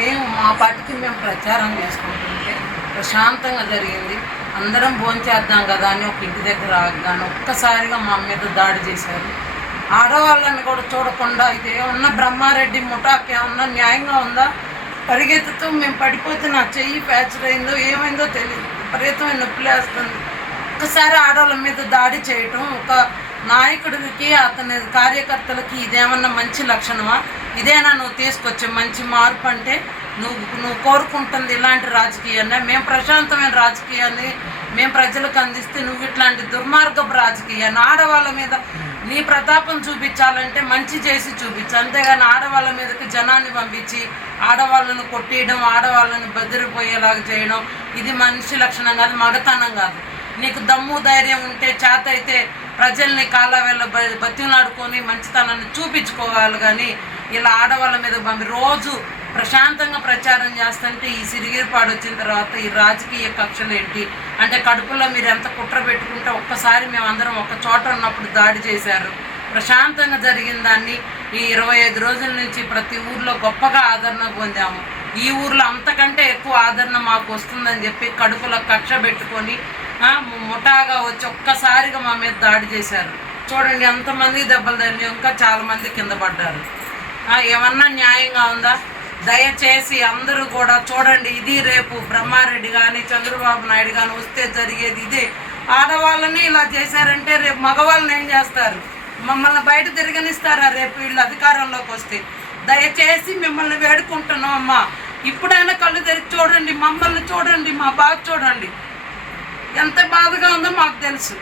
మేము మా పార్టీకి మేము ప్రచారం చేసుకుంటుంటే ప్రశాంతంగా జరిగింది. అందరం భోంచేద్దాం కదా అని ఒక ఇంటి దగ్గర ఆగాను. ఒక్కసారిగా మా మీద దాడి చేశారు. ఆడవాళ్ళని కూడా చూడకుండా ఇది ఏమన్నా బ్రహ్మారెడ్డి ముఠాకి ఏమన్నా న్యాయంగా ఉందా? పరిగెత్తుతూ మేము పడిపోతే నా చెయ్యి ఫ్రాక్చర్ అయిందో ఏమైందో తెలియదు. విపరీతమైన నొప్పి లేస్తుంది. ఒక్కసారి ఆడవాళ్ళ మీద దాడి చేయటం ఒక నాయకుడికి అతని కార్యకర్తలకి ఇదేమన్నా మంచి లక్షణమా? ఇదేనా నువ్వు తీసుకొచ్చే మంచి మార్పు అంటే? నువ్వు కోరుకుంటుంది ఇలాంటి రాజకీయాన్ని? మేము ప్రశాంతమైన రాజకీయాన్ని మేము ప్రజలకు అందిస్తే నువ్వు ఇట్లాంటి దుర్మార్గపు రాజకీయాన్ని ఆడవాళ్ళ మీద నీ ప్రతాపం చూపించాలంటే మంచి చేసి చూపించు, అంతేగాని ఆడవాళ్ళ మీదకి జనాన్ని పంపించి ఆడవాళ్ళను కొట్టేయడం, ఆడవాళ్ళని బెదిరిపోయేలాగా చేయడం ఇది మనిషి లక్షణం కాదు, మగతనం కాదు. నీకు దమ్ము ధైర్యం ఉంటే చేత అయితే ప్రజల్ని కాళ్ళ బతిలాడుకొని మంచితనాన్ని చూపించుకోవాలి. కానీ ఇలా ఆడవాళ్ళ మీద పంపి రోజు ప్రశాంతంగా ప్రచారం చేస్తుంటే ఈ సిరిగిరిపాడు వచ్చిన తర్వాత ఈ రాజకీయ కక్షలు ఏంటి అంటే కడుపులో మీరు ఎంత కుట్ర పెట్టుకుంటే ఒక్కసారి మేమందరం ఒక చోట ఉన్నప్పుడు దాడి చేశారు. ప్రశాంతంగా జరిగిన దాన్ని ఈ 25 రోజుల నుంచి ప్రతి ఊర్లో గొప్పగా ఆదరణ పొందాము. ఈ ఊర్లో అంతకంటే ఎక్కువ ఆదరణ మాకు వస్తుందని చెప్పి కడుపులో కక్ష పెట్టుకొని ముఠాగా వచ్చి ఒక్కసారిగా మా మీద దాడి చేశారు. చూడండి ఎంతమంది దెబ్బలు తగిలి ఇంకా చాలామంది కింద పడ్డారు. ఏమన్నా న్యాయంగా ఉందా? దయచేసి అందరూ కూడా చూడండి. ఇది రేపు బ్రహ్మారెడ్డి కానీ చంద్రబాబు నాయుడు కానీ వస్తే జరిగేది ఇదే. ఆడవాళ్ళని ఇలా చేశారంటే రేపు మగవాళ్ళని ఏం చేస్తారు? మమ్మల్ని బయట తిరగనిస్తారా రేపు వీళ్ళు అధికారంలోకి వస్తే? దయచేసి మిమ్మల్ని వేడుకుంటున్నాం అమ్మా, ఇప్పుడైనా కళ్ళు తెరిచి చూడండి, మమ్మల్ని చూడండి, మా బాధ చూడండి. ఎంత బాధగా ఉందో మాకు తెలుసు.